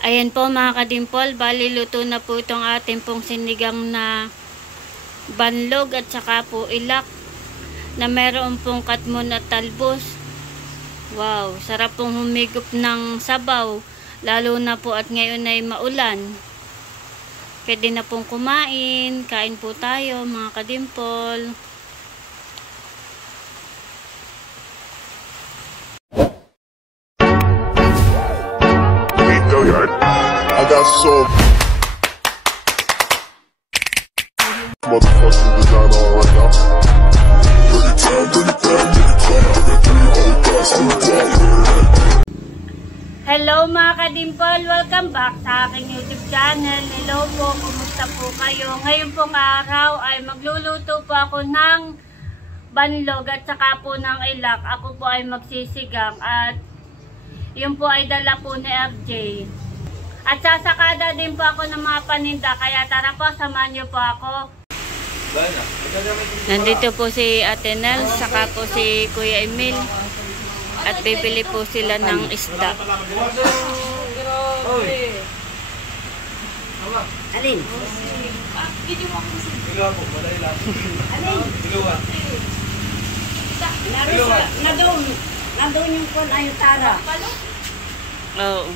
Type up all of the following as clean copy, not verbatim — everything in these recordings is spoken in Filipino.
Ayan po mga kadimpol, bali luto na po itong ating pong sinigang na banlog at saka po ilak na meron pong katmon at talbos. Wow, sarap pong humigop ng sabaw, lalo na po at ngayon ay maulan. Pwede na pong kumain, kain po tayo mga kadimpol. I got so motherfucking design on right now. Hello mga kadimpol, welcome back sa aking YouTube channel. Hello po, kumusta po kayo? Ngayon pong araw ay magluluto po ako ng banlog at saka po ng ilak. Ako po ay magsisigang at yun po ay dala po ni FJ. At sasakada din po ako ng mga paninda, kaya tara po, samahan niyo po ako. Nandito po si Ate Nel, saka po si Kuya Emil. At bibili po sila ng isda. Alin? Alin? Nandun yung kwan ayo tara. Oo.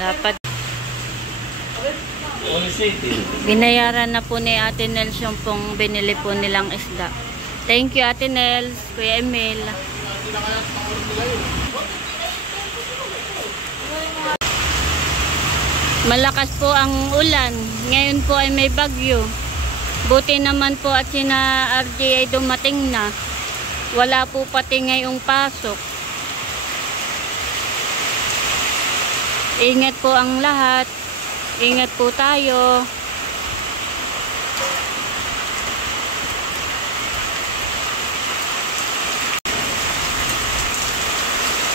Lapad. Binayaran na po ni Ate Nels yung pong binili po nilang isda. Thank you Ate Nels, Kuya Emil. Malakas po ang ulan. Ngayon po ay may bagyo. Buti naman po at sina RJ ay dumating na. Wala po pati ngayong pasok. Ingat po ang lahat. Ingat po tayo.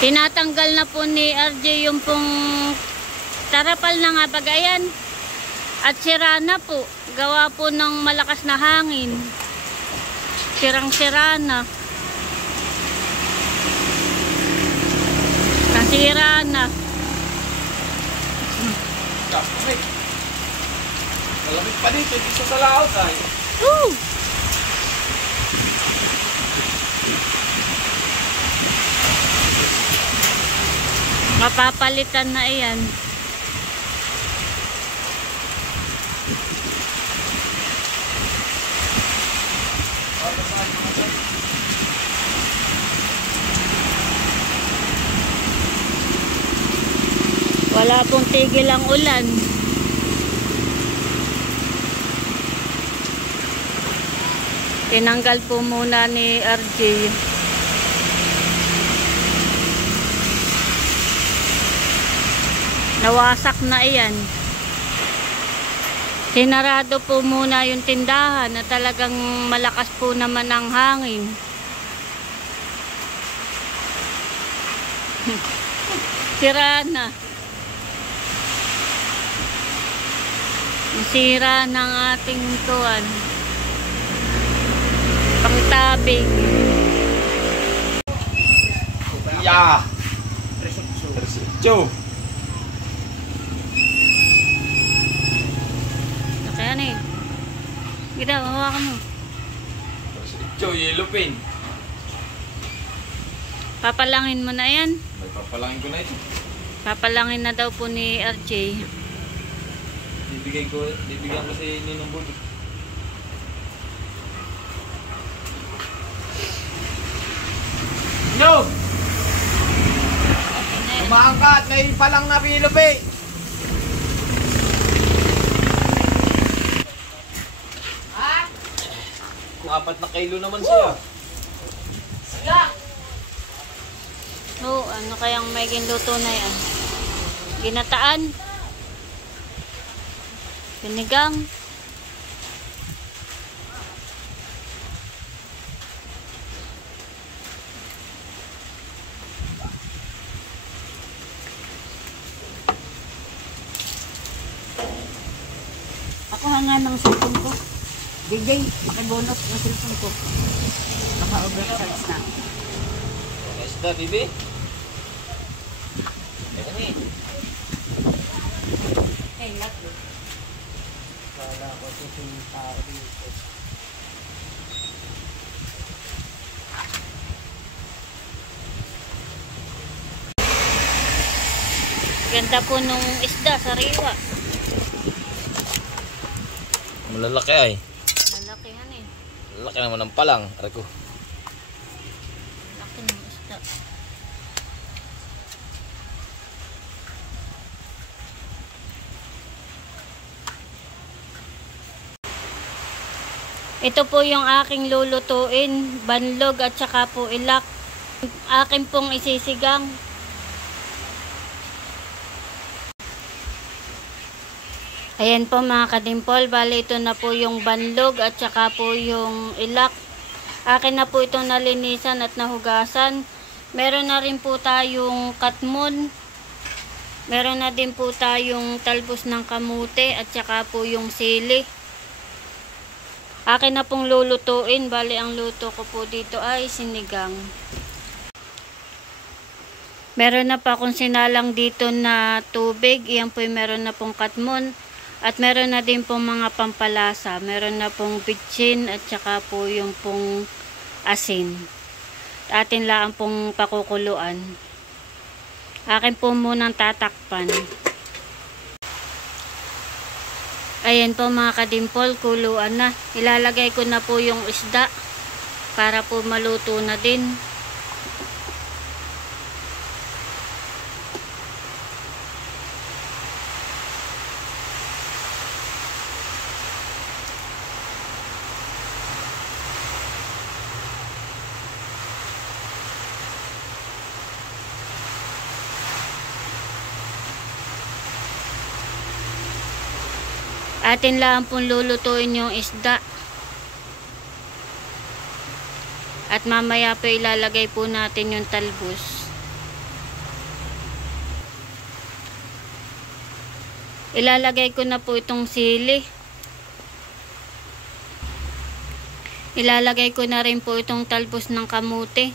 Tinatanggal na po ni RJ yung pong tarapal na nga bagayan. At sira na po. Gawa po ng malakas na hangin. Sirang-sira na. Nasira na. Malamig pa dito, dito sa laot ay. Woo! Mapapalitan na iyan. Wala pong tigil ang ulan. Tinanggal po muna ni RJ. Nawasak na iyan. Sinarado po muna yung tindahan na talagang malakas po naman ang hangin. Sira na. Sira ng ating tuwan. Pangtabing. Yeah. Presyo. Kaya na eh. Gita, hawakan mo. Presyo, yellow pin. Papalangin mo na yan. May papalangin ko na ito. Papalangin na daw po ni RJ. Bibigyan ko si Ninong Budok. Nyog! Umaangkat, may palang na rilo pe. Ha? Kung 4 na kilo naman siya. Oh, ano kayang may ginluto na yan? Ginataan. Sinigang. Ako hanga ng cellphone ko. DJ, makibonus ng cellphone ko. Naka-overcharge na. Isda, bibi. Ito ni. Eh, lato. Kala ko ito yung tao dito. Ganda po nung isda, sariwa. Malalaki ay. Lalaki yan eh. Lalaki naman ng palang. Aray ko. Laki ng isda. Ito po yung aking lulutuin, banlog at saka po ilak. Akin pong isisigang. Ayan po mga kadimpol, bali ito na po yung banlog at saka po yung ilak. Akin na po itong nalinisan at nahugasan. Meron na rin po tayong katmon. Meron na din po tayong talbos ng kamute at saka po yung sili. Akin na pong lulutuin, bali ang luto ko po dito ay sinigang. Meron na pa akong sinalang dito na tubig, iyan po meron na pong katmon. At meron na din pong mga pampalasa. Meron na pong bitchin at saka po yung pong asin. Atin lang pong pakukuluan. Akin po munang tatakpan. Ayan po mga kadimpol, kuluan na. Ilalagay ko na po yung isda para po maluto na din. Atin lang pong lulutuin yung isda. At mamaya po ilalagay po natin yung talbos. Ilalagay ko na po itong sili. Ilalagay ko na rin po itong talbos ng kamute.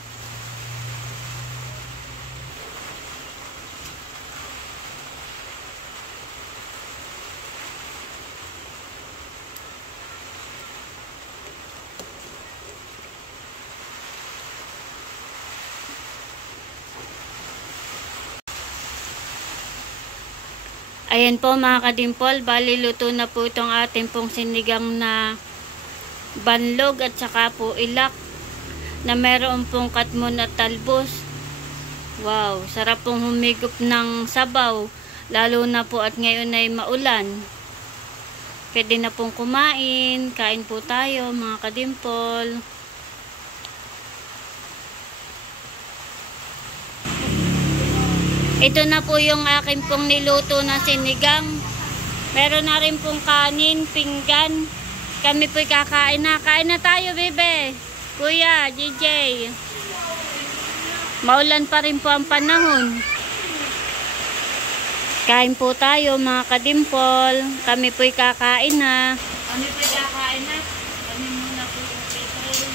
Ayan po mga kadimpol, bali luto na po itong ating pong sinigang na banlog at saka po ilak na meron pong katmon at talbos. Wow, sarap pong humigop ng sabaw, lalo na po at ngayon ay maulan. Pwede na pong kumain, kain po tayo mga kadimpol. Ito na po yung akin pong niluto na sinigang. Meron na rin pong kanin, pinggan. Kami po'y kakain na. Kain na tayo, bebe. Kuya, JJ. Maulan pa rin po ang panahon. Kain po tayo, mga kadimpol. Kami po'y kakain na. Kami po'y kakain na. Kami muna po yung pito.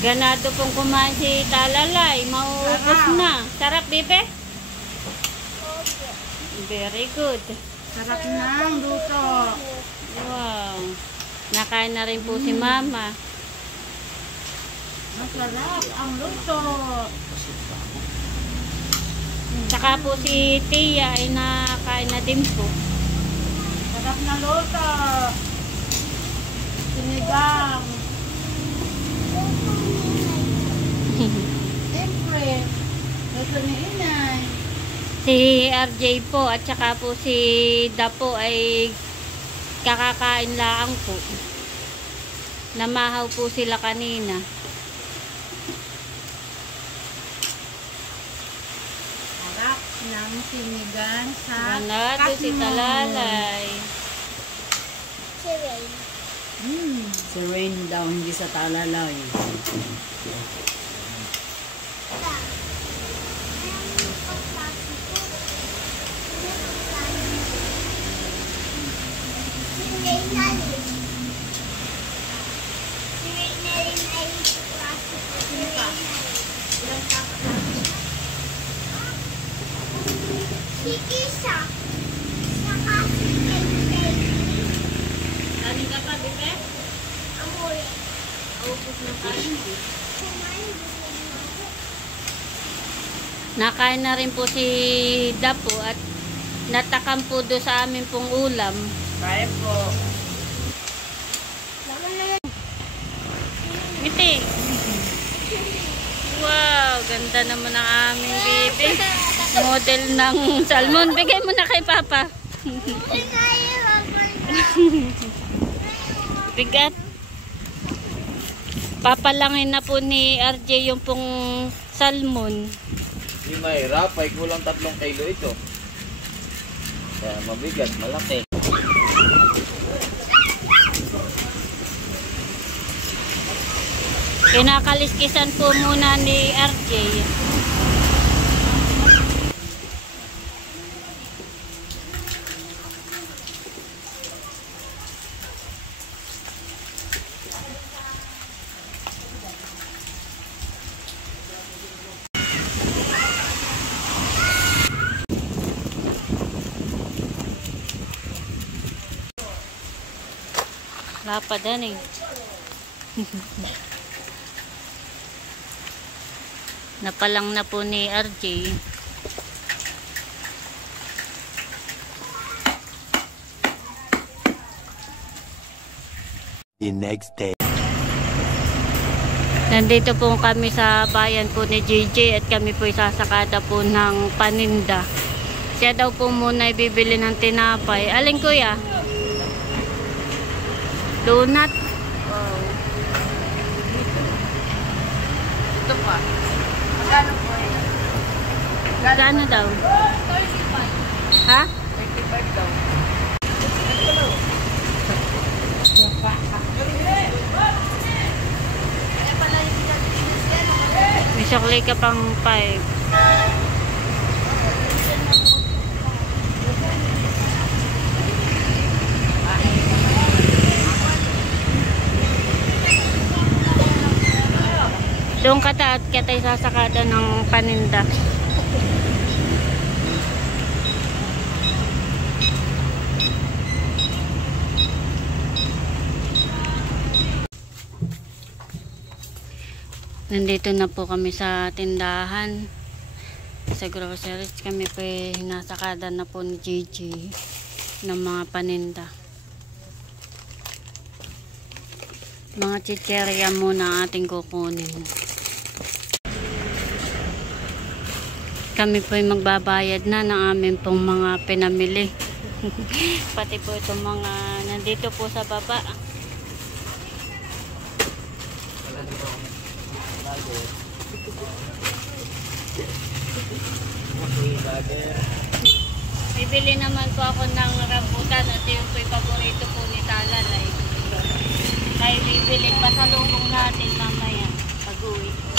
Ganado pong kumain si Talalay. Mauubos na. Sarap, bebe? Very good. Sarap ng luto. Wow. Nakain na rin po si Mama. Masarap ang luto. Saka po si Tia ay nakain na din po. Sarap na luto. Sinigang. Siyempre. Luto ni Inay. Si RJ po at saka po si Dapo ay kakakain laang po. Namahaw po sila kanina. Sarap. ng sinigang sa Ganado si Talalay. Si Rain daw, hindi sa Talalay. Kanin ka pa, Bebe? Upos ng kanin. Nakain na rin po si Dapo at natakam po doon sa amin pong ulam. Kaya po. Ngiti. Wow, ganda naman ang aming baby. Model ng salmon. Bigay mo na kay Papa. Bigat. Papalangin na po ni RJ yung pong salmon. Hindi mahirap, ay kulang 3 kilo ito. Kaya mabigat, malaki. Kinakaliskisan po muna ni RJ. Lapadan eh. Napalang na po ni RJ. The next day. Nandito po kami sa bayan po ni JJ at kami po sasakada po ng paninda. Siya daw po muna ibibili ng tinapay. Alin kuya? Donut. Wow. Ito pa. Magkano po yan? Gano daw? Ha? 35 daw. May sukli ka pang 5. Doon ka ta at katay sasakada ng paninda. Nandito na po kami sa tindahan. Sa groceries kami po nasakada na po ni JJ ng mga paninda. Mga chicherya muna ating kukunin. Kami po magbabayad na ng amin pong mga pinamili. Pati po itong mga nandito po sa baba. Bibili naman po ako ng rambutan at yung po yung paborito po ni Talalay. Kaya bibili pa sa lubong natin mamaya pag-uwi.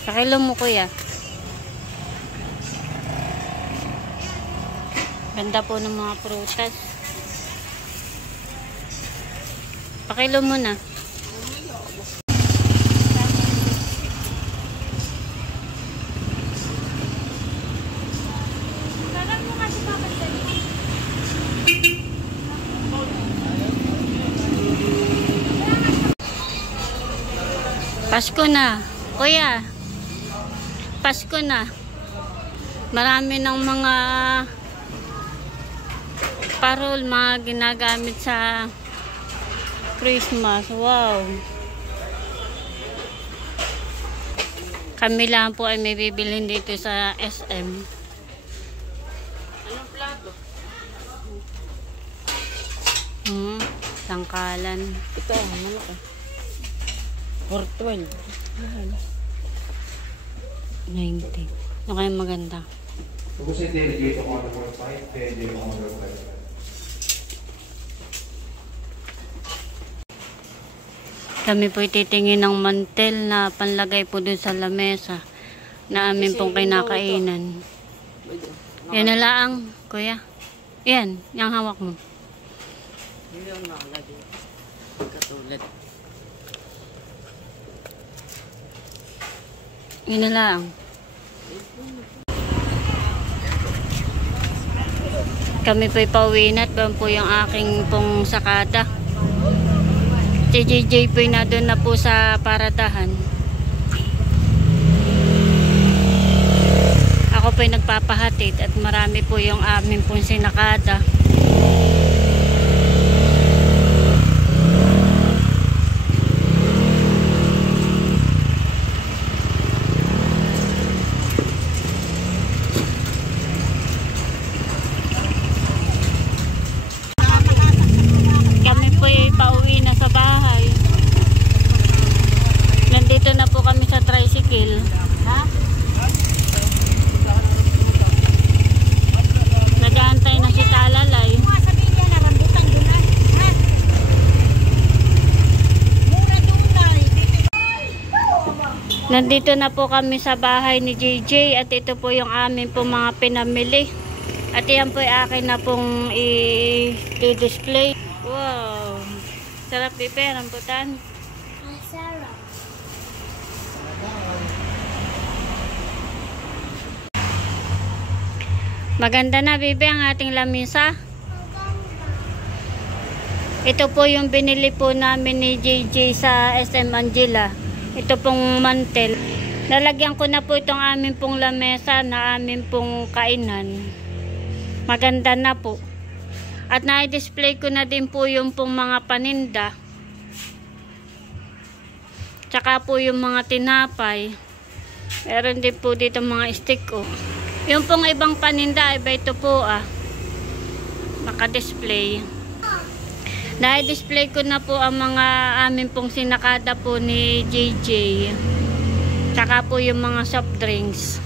Pakilo mo kuya. Ganda po ng mga prutas. Pakilo mo na. Pasko na. Kuya. Pasko na. Marami ng mga parol, mga ginagamit sa Christmas. Wow. Kami lang po ay may bibilhin dito sa SM. Anong plato? Tangkalan. Ito, malaki. 412. Mahal. 90. Ano kaya maganda? Kung gusto yung delegate ako ng 1.5, pwede yung ako ng 5. Kami po titingin ng mantel na panlagay po dun sa lamesa na amin pong kinakainan. Yan na lang, kuya. Yan, yung hawak mo. Hindi yung nakalagay. Katulad. Yan na lang. Kami po'y pauwi na at doon po yung aking pong sakada. Si JJ po'y na doon na po sa paradahan. Ako po'y nagpapahatid at marami po yung amin pong sinakada. Kami po'y pauwi na sa bahay. Nandito na po kami sa tricycle. Nag-aantay na si Talalay. Nandito na po kami sa bahay ni JJ at ito po yung amin po mga pinamili. At yan po ay akin na pong i-display. Wow! Sarap pipe, rambutan. Sarap. Maganda na bibe ang ating lamisa. Ito po yung binili po namin ni JJ sa SM Angela. Ito pong mantel. Lalagyan ko na po itong amin pong lamesa na amin pong kainan. Maganda na po. At na-display ko na din po yung pong mga paninda. Tsaka po yung mga tinapay. Meron din po dito mga stick oh. Yung pong ibang paninda iba ito po naka-display. Na-display ko na po ang mga amin pong sinakada po ni JJ. Tsaka po yung mga soft drinks.